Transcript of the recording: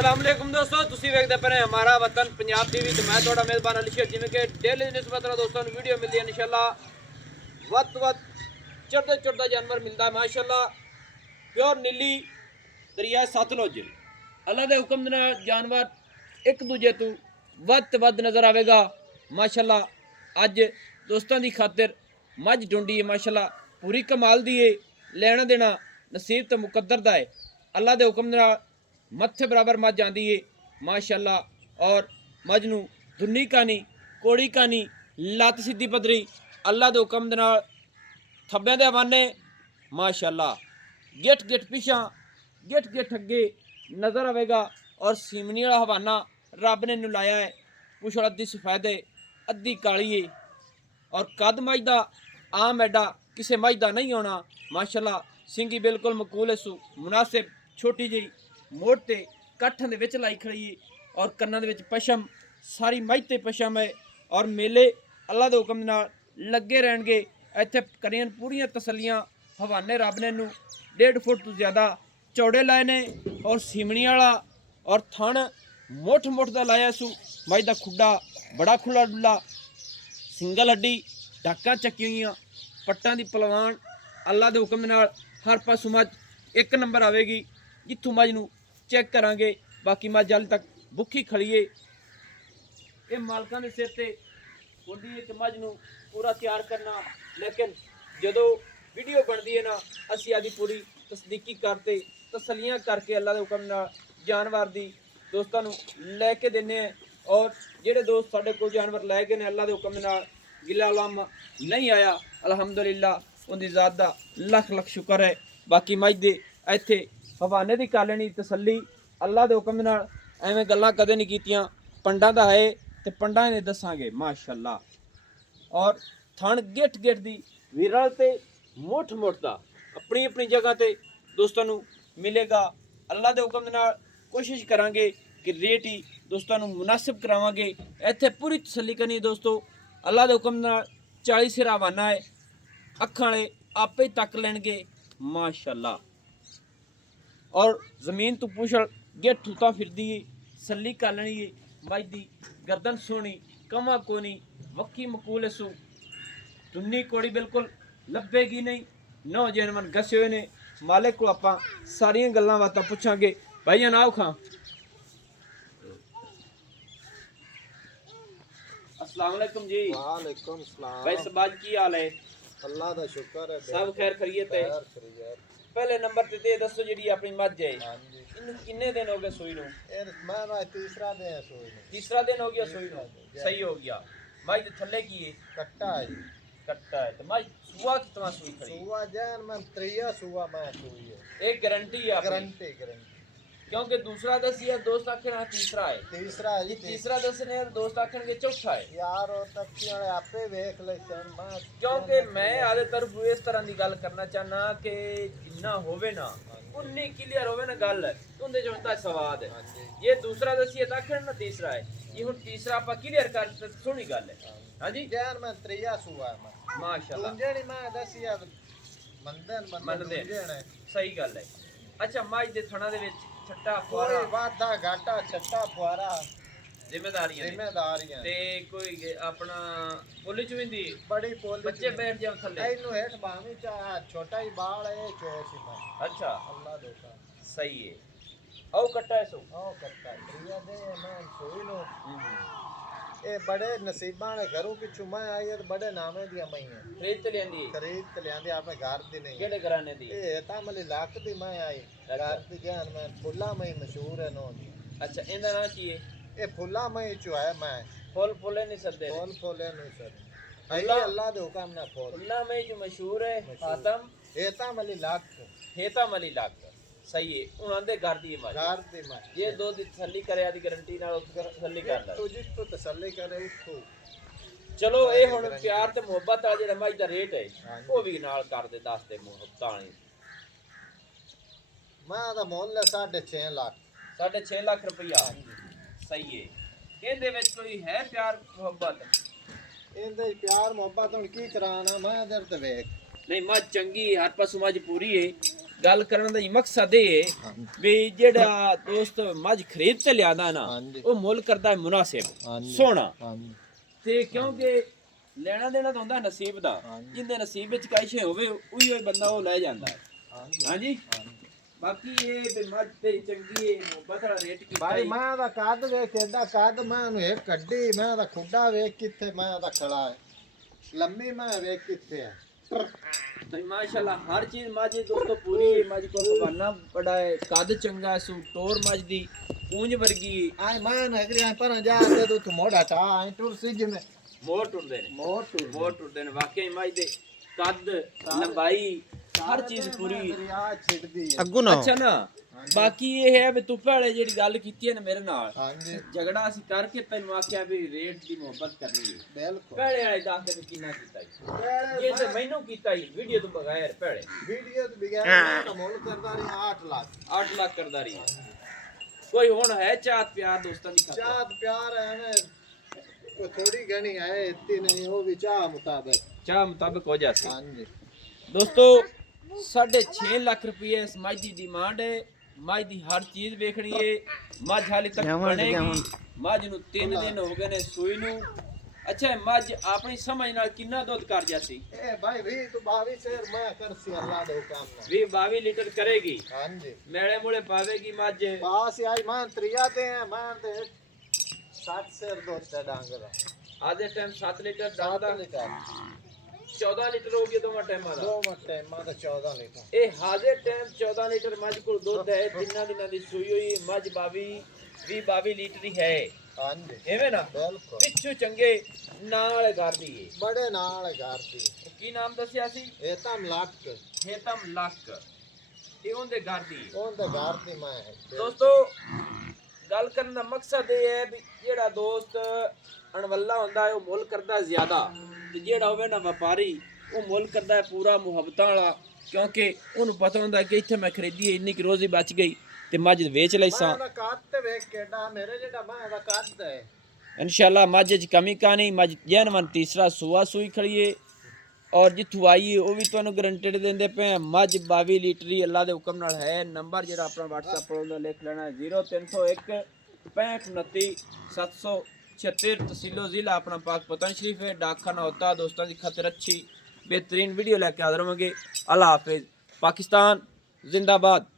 अस्सलाम वालेकुम दोस्तों, ਤੁਸੀਂ ਵੇਖਦੇ ਪਏ हमारा वतन पंजाब टीवी ਤੇ ਮੈਂ ਤੁਹਾਡਾ ਮੇਜ਼ਬਾਨ ਅਲੀ ਸ਼ੇਖ। ਜਿਵੇਂ ਕਿ ਡੇਲੀ ਦੀ ਨਿਸਬਤ ਨਾਲ ਦੋਸਤਾਂ ਨੂੰ ਵੀਡੀਓ ਮਿਲਦੀ ਹੈ ਇਨਸ਼ਾਅੱਲਾ ਵੱਧ ਚੜਦਾ ਜਾਨਵਰ ਮਿਲਦਾ ਹੈ ਮਾਸ਼ਾਅੱਲਾ। ਪਿਓਰ ਨੀਲੀ ਦਰਿਆ ਸਤਲੁਜ ਅੱਲਾ ਦੇ ਹੁਕਮ ਦੇ ਨਾਲ ਜਾਨਵਰ ਇੱਕ ਦੂਜੇ ਤੋਂ ਵੱਧ ਨਜ਼ਰ ਆਵੇਗਾ ਮਾਸ਼ਾਅੱਲਾ। ਅੱਜ ਦੋਸਤਾਂ ਦੀ ਖਾਤਰ ਮੱਝ ਢੂੰਡੀ ਹੈ ਮਾਸ਼ਾਅੱਲਾ, ਪੂਰੀ ਕਮਾਲ ਦੀ ਹੈ। ਲੈਣਾ ਦੇਣਾ ਨਸੀਬ ਤੇ ਮੁਕੱਦਰ ਦਾ ਹੈ। ਅੱਲਾ ਦੇ ਹੁਕਮ ਦੇ ਨਾਲ मत्थे बराबर मझ आती है माशाअल्लाह। और मझ नूं धुन्नी कानी कोड़ी कानी लत सीधी पदरी अल्लाह दे हुक्म दे नाल थब्बियां दे हवाने माशाअल्लाह। गिट पिछा गिट अगे नज़र आवेगा। और सीमनी वाला हवाना रब ने इन्हूं लाया है। पुछ अद्धी सफेद है अद्धी काली है। और कद मझ दा आम एडा किसी मझ दा नहीं होना माशाअल्लाह। सिंगी बिल्कुल मकूल है सू मुनासिब छोटी जी मोड़ ते कट्ठां दे विच लाई खड़ी है। और कन्नां दे विच पशम सारी मझ ते पशम है। और मेले अल्लाह दे हुक्म नाल लगे रहणगे। इत्थे करियन पूरियां तसल्लियां हवाने रब ने नूं 1.5 फुट तो ज़्यादा चौड़े लाए ने। और सीमनी वाला और थण मुठ दा लाया सू। मझ दा खुड्डा बड़ा खुला डुला सिंगल हड्डी डाकां चक्की हुईयां पट्टां दी पलवान अल्लाह दे हुक्म नाल हर पासों मझ एक नंबर आवेगी। जित्थों मझ नूं चेक करांगे बाकी मझ हाले तक भुखी खड़ीए। ये मालकां दे सिर ते हुंदी है कि मझ नूं पूरा तैयार करना। लेकिन जदों वीडियो बनदी है ना असीं आदी पूरी तसदीकी करते तसलियां करके अल्लाह दे हुक्म नाल जानवर दी दोस्तां नूं लैके दिंदे हैं। और जिहड़े दोस्त साडे कोल जानवर लै गए ने अल्लाह दे हुक्म नाल गिला लामा नहीं आया अलहमदुलिल्लाह उहदी ज़ात दा लख शुक्र है। बाकी मझ दे इत्थे हवाने की कर लेनी तसली अल्लाह के हुक्म नाल एवें गल्लां कदे नहीं कीतियां। पंडा दा है तो पंडा ने दसांगे माशाअल्लाह। और थण गिट दी विरल ते मुठ दा अपनी जगह ते दोस्तों नूं मिलेगा। अल्लाह के हुक्म नाल कोशिश करांगे कि रेट ही दोस्तों नूं मुनासिब करावांगे। इत्थे पूरी तसली करनी दोस्तों अल्लाह के हुक्म नाल 40 सिरा हवाना है। अखां वाले आपे ही तक लैणगे माशाअल्लाह। और जमीन तो पुछल गे ठूता फिरदी है सली कालनी है। मझ दी गर्दन सोनी कमा कोनी वक्की मकूल है सू धुन्नी कोड़ी बिल्कुल लभेगी नहीं। नौ जनमन गसे हुए ने मालिक को आपां सारियां गल्लां बातां पुछांगे। भाई जनाब खां अस्सलाम वालेकुम जी। वालेकुम सलाम। भाई सबाज की हाल है? अल्लाह दा शुक्र है सब खैर खैरियत है। पहले नंबर ते दे दसो जी अपनी मझ है इन्हू किन्ने दिन हो गए सूई नूं? मैं तीसरा दिन सूई नूं। तीसरा दिन हो गया सूई नूं। सही हो गया। मझ दे थल्ले की है? कट्टा है। कट्टा है। तो मझ सुआ कितना सूई खड़ी? सुआ जैन मैं त्रिया सुआ मैं सूई है। एक गारंटी है आपकी? गारंटी क्योंकि दूसरा दस या दोस्त आखिर ना तीसरा है। तीसरा है जी। तीसरा दस ने दोस्त आखिर के चौथा है यार और तक की आपे देख ले सन मैं। क्योंकि मैं आदे तरफ इस तरह की गल करना चाहना कि जिन्ना होवे ना उन्नी क्लियर होवे ना गल उनदे जो होता स्वाद है। ये दूसरा दसी है आखिर ना तीसरा है। ये हुन तीसरा आपा क्लियर कर सुनी गल है। हां जी जैन मैं त्रिया सुआ है माशाल्लाह। दूंजे मैं दसिया मंदे सही गल है। अच्छा मझ दे थणा दे विच छट्टा कोई फुआरा वादा घाटा छट्टा फुआरा जिम्मेदारियां ते कोई अपना पोली च विंदी बड़ी पोली बच्चे बैठ जाओ थल्ले इनु हेठ बामी चा छोटा ही बाल है चोसी में। अच्छा अल्लाह दोका सही है। औ कट्टा है सो ओ कट्टा प्रिया दे मैं सोई नो ए बड़े नसीबां ने घरों पिछू मैं आई है बड़े नामे दी मई है। खरीद ते लेंदी आपे घर दी नहीं केड़े घराने दी? ए तामली लाख दी मैं आई घर दी जान मैं फुल्ला मई मशहूर है नो। अच्छा इंदा नाम की है? ए फुल्ला मई चो है मैं फुले नहीं सदे फुले नहीं सर अल्लाह दे हुक्म ना फुल्ला मई जो मशहूर है खातम हेता मली लाख सही है। उन्हां दे घर दी मज घर दी मज ये दो दी तसल्ली करे आदी गारंटी नाल तसल्ली कर ले तू जिस तो तसल्ली करे उसको चलो ए हुन प्यार ते मोहब्बत आ जेड़ा मज दा रेट है वो भी नाल कर दे दस दे मोहब्बत वाली। मैं दा मोल है 6.5 लाख 6.5 लाख रुपया सही है। इहदे विच कोई है प्यार मोहब्बत? इहदे प्यार मोहब्बत हुन की कराना मैं इधर ते वेख नहीं मज चंगी हर पासों मज पूरी है ਗੱਲ ਕਰਨ ਦਾ ਮਕਸਦ ਇਹ ਹੈ ਵੀ ਜਿਹੜਾ ਦੋਸਤ ਮੱਝ ਖਰੀਦ ਤੇ ਲਿਆਦਾ ਨਾ ਉਹ ਮੁੱਲ ਕਰਦਾ ਹੈ ਮੁਨਾਸਿਬ ਸੋਹਣਾ ਤੇ ਕਿਉਂਕਿ ਲੈਣਾ ਦੇਣਾ ਤਾਂ ਹੁੰਦਾ ਨਸੀਬ ਦਾ ਜਿੰਦੇ ਨਸੀਬ ਵਿੱਚ ਕਾਈ ਸ਼ੇ ਹੋਵੇ ਉਹੀ ਬੰਦਾ ਉਹ ਲੈ ਜਾਂਦਾ ਹੈ ਹਾਂਜੀ ਬਾਕੀ ਇਹ ਵੀ ਮੱਝ ਤੇ ਚੰਗੀ ਹੈ ਮੁਹੱਬਤ ਵਾਲਾ ਰੇਟ ਕੀਤਾ ਭਾਈ ਮੈਂ ਦਾ ਕੱਦ ਵੇਖ ਕਿੱਡਾ ਕੱਦ ਮੈਂ ਉਹਨੂੰ ਇੱਕ ਕੱਢੀ ਮੈਂ ਦਾ ਖੁੱਡਾ ਵੇਖ ਕਿੱਥੇ ਮੈਂ ਦਾ ਖੜਾ ਹੈ ਲੰਮੀ ਮੈਂ ਵੇਖ ਕਿੱਥੇ ਹੈ तो माशाल्लाह हर चीज मज दोस्तों पूरी है मज को बना बड़ा है कद चंगा है सू टोर मज दी पूंज वर्गी आए मान अगरे पर जा दे तू मोड़ा टा आई टुर सिज में मोर टुरदे ने मोर टुरदे ने वाकई मज दे कद लंबाई हर चीज पूरी आ छिड़दी है अगू ना अच्छा ना बाकी ये है भी तू पहले जेडी गल कीती है ना मेरे नाल हां जी झगड़ा ਅਸੀਂ ਕਰਕੇ ਤੈਨੂੰ ਆਖਿਆ ਵੀ ਰੇਟ ਦੀ ਮੁਹੱਬਤ ਕਰਨੀ ਹੈ ਬਿਲਕੁਲ ਪਹਿਲੇ ਵਾਲੇ ਦੱਸ ਦੇ ਕਿੰਨਾ ਕੀਤਾ ਜੀ ਇਹ ਤੇ ਮੈਨੂੰ ਕੀਤਾ ਹੀ ਵੀਡੀਓ ਤੋਂ ਬਗੈਰ ਪਹਿਲੇ ਵੀਡੀਓ ਤੋਂ ਬਗੈਰ ਮੈਂ ਮੁੱਲ ਕਰਦਾ ਰਹੀ 8 ਲੱਖ ਕਰਦਾ ਰਹੀ ਕੋਈ ਹੁਣ ਹੈ ਚਾਹਤ ਪਿਆਰ ਦੋਸਤਾਂ ਦੀ ਖਾਤਰ ਚਾਹਤ ਪਿਆਰ ਹੈ ਨਾ ਕੋਈ ਥੋੜੀ ਗਣੀ ਹੈ ਇਤਨੀ ਨਹੀਂ ਉਹ ਵੀ ਚਾਹ ਮੁਤਾਬਕ ਹੋ ਜਾਤੀ ਹਾਂ ਜੀ ਦੋਸਤੋ 6.5 ਲੱਖ ਰੁਪਏ ਇਸ ਮੱਝ ਦੀ ਡਿਮਾਂਡ ਹੈ ਮੱਝ ਦੀ ਹਰ ਚੀਜ਼ ਵੇਖਣੀ ਹੈ ਮੱਝ ਹਾਲੇ ਤੱਕ ਬਣੇਗੀ ਮੱਝ ਨੂੰ 3 ਦਿਨ ਹੋ ਗਏ ਨੇ ਸੂਈ ਨੂੰ ਅੱਛਾ ਮੱਝ ਆਪਣੀ ਸਮਝ ਨਾਲ ਕਿੰਨਾ ਦੁੱਧ ਕਰ ਜਾਸੀ ਇਹ ਭਾਈ 20 ਤੋਂ 22 ਸ਼ੇਰ ਮੈਂ ਕਰਸੀ ਅੱਲਾ ਦੇ ਹੁਕਮ ਨਾਲ 22 ਲੀਟਰ ਕਰੇਗੀ ਹਾਂ ਜੀ ਮੇਲੇ ਮੂਲੇ ਪਾਵੇਗੀ ਮੱਝ ਪਾਸ ਆਈ ਮੈਂ ਤਰੀਆ ਤੇ ਮੈਂ ਤੇ 60 ਸ਼ੇਰ ਦੁੱਧ ਦਾ ਡਾਂਗਰਾ ਆਦੇ ਟਾਈਮ 7 ਲੀਟਰ ਦਾ 14 ਲੀਟਰ ਹੋ ਗਿਆ ਦੋਵਾਂ ਟਾਈਮਾਂ ਦਾ 14 ਲੀਟਰ ਇਹ ਹਾਜ਼ਰ ਟਾਈਮ 14 ਲੀਟਰ ਮੱਝ ਕੋਲ ਦੁੱਧ ਹੈ ਤਿੰਨਾਂ ਦਿਨਾਂ ਦੀ ਸੂਈ ਹੋਈ ਮੱਝ 22 ਲੀਟਰ ਹੀ ਹੈ ਹਾਂਜੀ ਐਵੇਂ ਨਾ ਬਿਲਕੁਲ ਪਿੱਛੂ ਚੰਗੇ ਨਾਲ ਕਰਦੀ ਹੈ ਬੜੇ ਨਾਲ ਕਰਦੀ ਕੀ ਨਾਮ ਦੱਸਿਆ ਸੀ ਹੇਤਮ ਲੱਕ ਇਹ ਉਹਦੇ ਘਰ ਦੀ ਉਹਦੇ ਘਰ ਦੀ ਮੈਂ ਦੋਸਤੋ ਗੱਲ ਕਰਨ ਦਾ ਮਕਸਦ ਇਹ ਹੈ ਵੀ ਜਿਹੜਾ ਦੋਸਤ ਅਣਵੱਲਾ ਹੁੰਦਾ ਹੈ ਉਹ ਮੁੱਲ ਕਰਦਾ ਜ਼ਿਆਦਾ ਤੇ ਜਿਹੜਾ ਹੋਵੇ ਨਾ ਵਪਾਰੀ ਉਹ ਮੁੱਲ ਕਰਦਾ ਹੈ ਪੂਰਾ ਮੁਹੱਬਤਾਂ ਵਾਲਾ ਕਿਉਂਕਿ ਉਹਨੂੰ ਪਤਾ ਹੁੰਦਾ ਕਿ ਇੱਥੇ ਮੈਂ ਖਰੀਦੀ ਇੰਨੀ ਕਿ ਰੋਜ਼ੀ ਬਚ ਗਈ ਤੇ ਮੱਝ ਵੇਚ ਲਈ ਸਾਂ ਮੈਂ ਕੱਦ ਤੇ ਵੇਖ ਕਿੱਡਾ ਮੇਰੇ ਜਿਹੜਾ ਮੈਂ ਦਾ ਕੱਦ ਹੈ इंशाल्लाह मज च कमी का नहीं मज जैनवन तीसरा सुआ सूई खड़ी है और जिथू आई है वो भी तुहानू गारंटेड देंदे पे मज 22 लीटर ही अल्लाह दे हुक्म नाल है नंबर जेड़ा अपना WhatsApp पर उन्हें लिख लेना है 0301 65 29 776 तहसीलो जिला अपना पाक पतन शरीफ है डाकखाना होता दोस्तों की खातिर अच्छी बेहतरीन वीडियो लेके हाजिर होंगे अल्लाह हाफिज पाकिस्तान जिंदाबाद।